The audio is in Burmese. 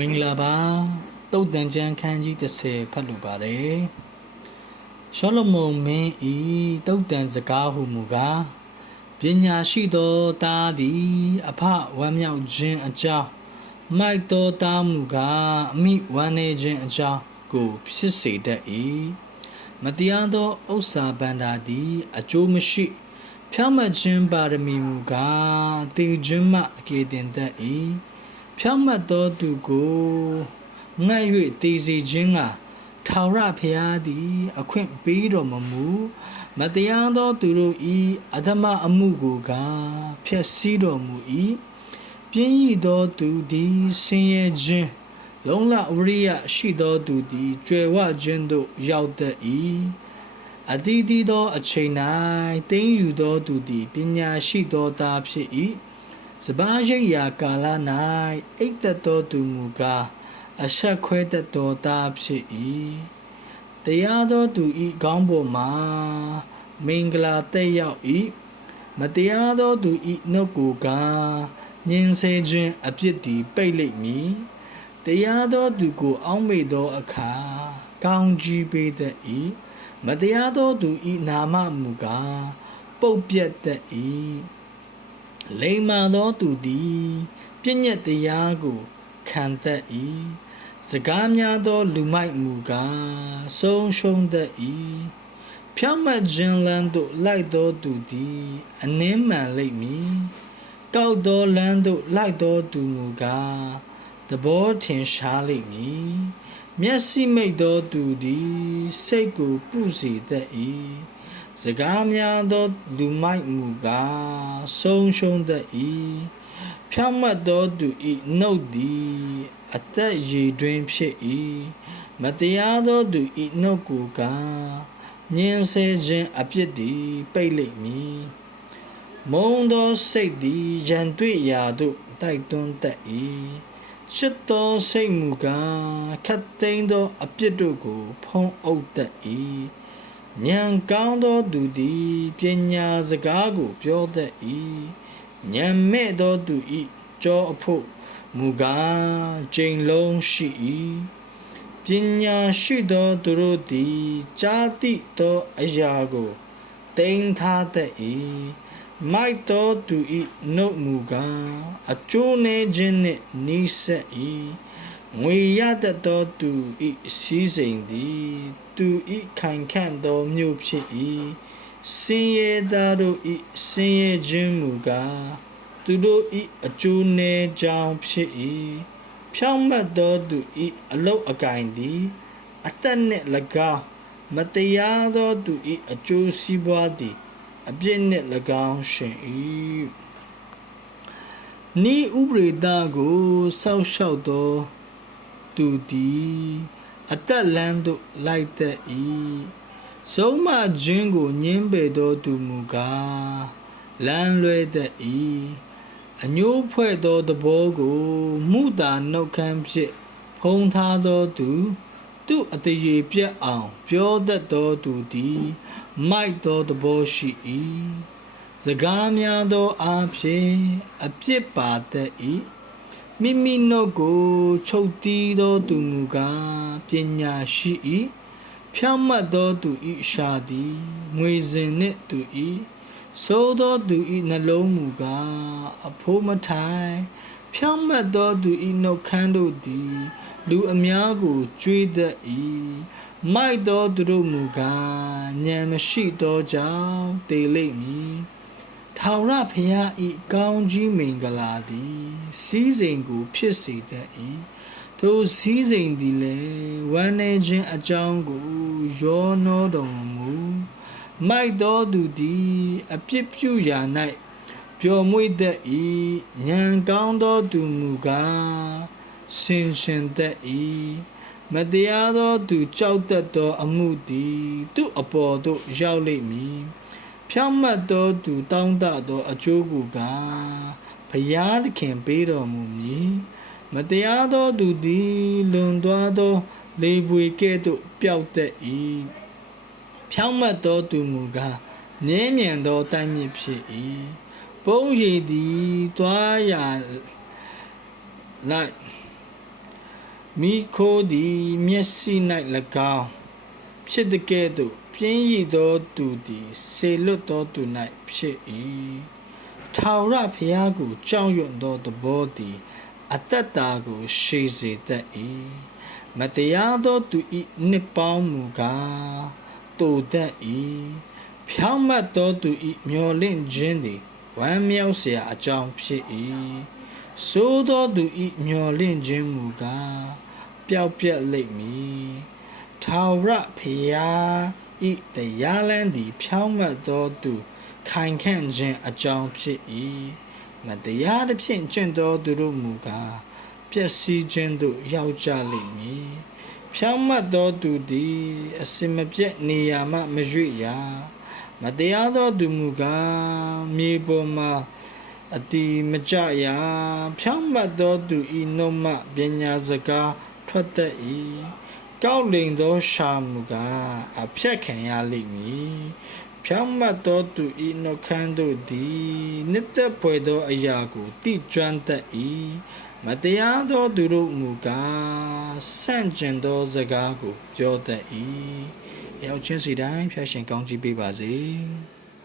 မင်္ဂလာပါတုတ်တန်ကျမ်းခန်းကြီး30ဖတ်လိုပါတယ်ရှောလမုန်မင်းဤတုတ်တန်စကားဟုမူကားပညာရှိသောသားသည်အဖဝမ်းမြောက်ခြင်းအကြောင်းမိုက်သောသားမူကားအမိဝမ်းနေခြင်းအကြောင်းကိုဖြစ်စေတတ်၏မတရားသောဥစ္စာဗန္တာသည်အကျိုးမရှိဖြောင့်မတ်ခြင်းပါရမီမူကားတည်ခြင်းမှအကေတင်တတ်၏ဖြောင့်မတ်သောသူကိုငှက်၍တည်စေခြင်းကထာဝရဘုရားသည်အခွင့်ပေးတော်မမူမတရားသောသူတို့၏အဓမ္မအမှုကိုကဖျက်ဆီးတော်မူ၏ပြင်းရသောသူသည်ဆင်းရဲခြင်းလုံလဝရိယရှိသောသူသည်ကြွယ်ဝခြင်းသို့ရောက်တတ်၏အတီးတီးသောအချိန်၌တင်းယူသောသူသည်ပညာရှိသောသားဖြစ်၏စပါးရိပ်ရာကာလ၌အိတ်သက်သောသူမူကားအဆက်ခွဲတတ်သောသားဖြစ်၏တရားသောသူ၏ခေါင်းပေါ်မှာမင်္ဂလာတက်ရောက်၏မတရားသောသူ၏နှုတ်ကိုကညှင်းဆဲခြင်းအပြစ်သည်ပိတ်လိမ့်မည်တရားသောသူကိုအောက်မေ့သောအခါကောင်းကြီးပေးတတ်၏မတရားသောသူ၏နာမမူကားပုတ်ပြတ်တတ်၏လိမ္မာသောသူသည်ပြည့်ညက်တရားကိုခံတတ်၏စကားများသောလူမိုက်မူကားဆုံးရှုံးတတ်၏ဖြောင့်မတ်ခြင်းလမ်းသို့လိုက်သောသူသည်အနှင်းမှန်လိမ့်မည်ကောက်သောလမ်းသို့လိုက်သောသူမူကားသဘောထင်ရှားလိမ့်မည်မျက်စိမိတ်သောသူသည်စိတ်ကိုပုစေတတ်၏စကားများသောလူမိုက်မူကားဆုံးရှုံးတတ်၏ဖြောင့်မတ်သောသူ၏နှုတ်သည်အသက်ရည်တွင်ဖြစ်၏မတရားသောသူ၏နှုတ်ကိုကညှင်းဆဲခြင်းအပြစ်သည်ပိတ်လိမ့်မည်မုန်းသောစိတ်သည်ရန်တွေ့ရာသို့တိုက်တွန်းတတ်၏ချစ်သောစိတ်မူကားခတ်သိမ်းသောအပြစ်တို့ကိုဖုံးအုပ်တတ်၏ဉာဏ်ကောင်းသောသူသည်ပညာစကားကိုပြောတတ်၏ဉာဏ်မဲ့သောသူ၏ကြောအဖို့မူကားကျိန်လုံးရှိ၏ပညာရှိသောသူတို့သည်ကြားသိသောအရာကိုတိမ်ထားတတ်၏မိုက်သောသူ၏နှုတ်မူကားအကျိုးနည်းခြင်းနှင့်နီးစပ်၏ငွေရတတ်သောသူ၏စီးစိမ်သည်သူ၏ခိုင်ခန့်သောမြို့ဖြစ်၏ဆင်းရဲသားတို့၏ဆင်းရဲခြင်းမူကားသူတို့၏အကျိုးနည်းကြောင်းဖြစ်၏ဖြောင့်မတ်သောသူ၏အလုတ်အကင်သည်အသက်နှင့်၎င်းမတရားသောသူ၏အကျိုးစီးပွားသည်အပြစ်နှင့်၎င်းရှင်၏ဤဥပရိသကိုစောက်ရှောက်သောသူသည်အသက်လမ်းသို့လိုက်တတ်၏ဆုံးမခြင်းကိုညှင်းပယ်သောသူမူကားလမ်းလွဲတတ်၏အညိုးဖွဲ့သောသဘောကိုမူတာနှုတ်ခမ်းဖြင့်ဖုံးထားသောသူသူအတရေပြတ်အောင်ပြောတတ်သောသူသည်မိုက်သောသဘောရှိ၏စကားများသောအားဖြင့်အပြစ်ပါတတ်၏မိမိနှုတ်ကိုချုပ်တီးသောသူမူကားပညာရှိ၏ဖြောင့်မတ်သောသူ၏ရှာသည်ငွေစဉ်နှင့်သူ၏သို့သောသူ၏နှလုံးမူကားအဖိုးမထိုင်ဖြောင့်မတ်သောသူ၏နှုတ်ခမ်းတို့သည်လူအများကိုကြွေးတတ်၏မိုက်သောသူတို့မူကားဉာဏ်မရှိသောကြောင့်တေလိမ့်မည်ထာဝရဘုရား၏ကောင်းကြီးမင်္ဂလာသည်စီးစိမ်ကိုဖြစ်စေတတ်၏ထိုစီးစိမ်သည်လည်းဝမ်းနည်းခြင်းအကြောင်းကိုရောနှောတော်မူမိုက်သောသူသည်အပြစ်ပြုရာ၌ပျော်မွေ့တတ်၏ဉာဏ်ကောင်းသောသူမူကားဆင်ရှင်တတ်၏မတရားသောသူကြောက်တတ်သောအမှုသည်သူ့အပေါ်သို့ရောက်လိမ့်မည်ဖြောင့်မတ်သောသူတောင်းတသောအကျိုးကိုကဘုရားသခင်ပေးတော်မူမည်မတရားသောသူသည်လွန်သွားသောလေပွေကဲ့သို့ပျောက်တတ်၏ဖြောင့်မတ်သောသူမူကားမြဲမြံသောတိုင်းမြစ်ဖြစ်၏ပုံရည်သည်တွားရာ၌ မိခိုးသည်မျက်စိ၌၎င်းဖြစ်တဲ့ကဲ့သို့ပြင်းရည်သောသူသည်စေလွတ်သောသူ၌ဖြစ်၏ထာဝရဘုရားကိုကြောက်ရွံ့သောသဘောသည်အသက်တာကိုရှည်စေတတ်၏မတရားသောသူ၏နှစ်ပေါင်းမူကားတိုတတ်၏ဖြောင့်မတ်သောသူ၏မျော်လင့်ခြင်းသည်ဝမ်းမြောက်เสียအကြောင်းဖြစ်၏ဆိုးသောသူ၏မျော်လင့်ခြင်းမူကားပျောက်ပြက်လိမ့်မည်ထာဝရဘုရားဤတရားလမ်းသည်ဖြောင့်မတ်သောသူခိုင်ခန့်ခြင်းအကြောင်းဖြစ်၏မတရားသဖြင့်ကျင့်သောသူတို့မူကားပျက်စီးခြင်းသို့ရောက်ကြလိမ့်မည်ဖြောင့်မတ်သောသူသည်အစင်မပြတ်နေရာမှမရွေ့ရာမတရားသောသူမူကားမြေပေါ်မှာအတိမကြရာဖြောင့်မတ်သောသူဤနှုတ်မှပညာစကားထွက်တတ်၏ကောက်လိမ်သောရှာမူကားအဖြတ်ခံရလိမ့်မည်ဖြောင့်မတ်သောသူဤနှုတ်ခမ်းတို့သည်နှစ်သက်ဖွယ်သောအရာကိုတိကျွမ်းတတ်၏မတရားသောသူတို့မူကားဆန့်ကျင်သောစကားကိုပြောတတ်၏ယောက်ျင်းစီတိုင်းဖျက်ရှင်ကောင်းကြီးပေးပါစေ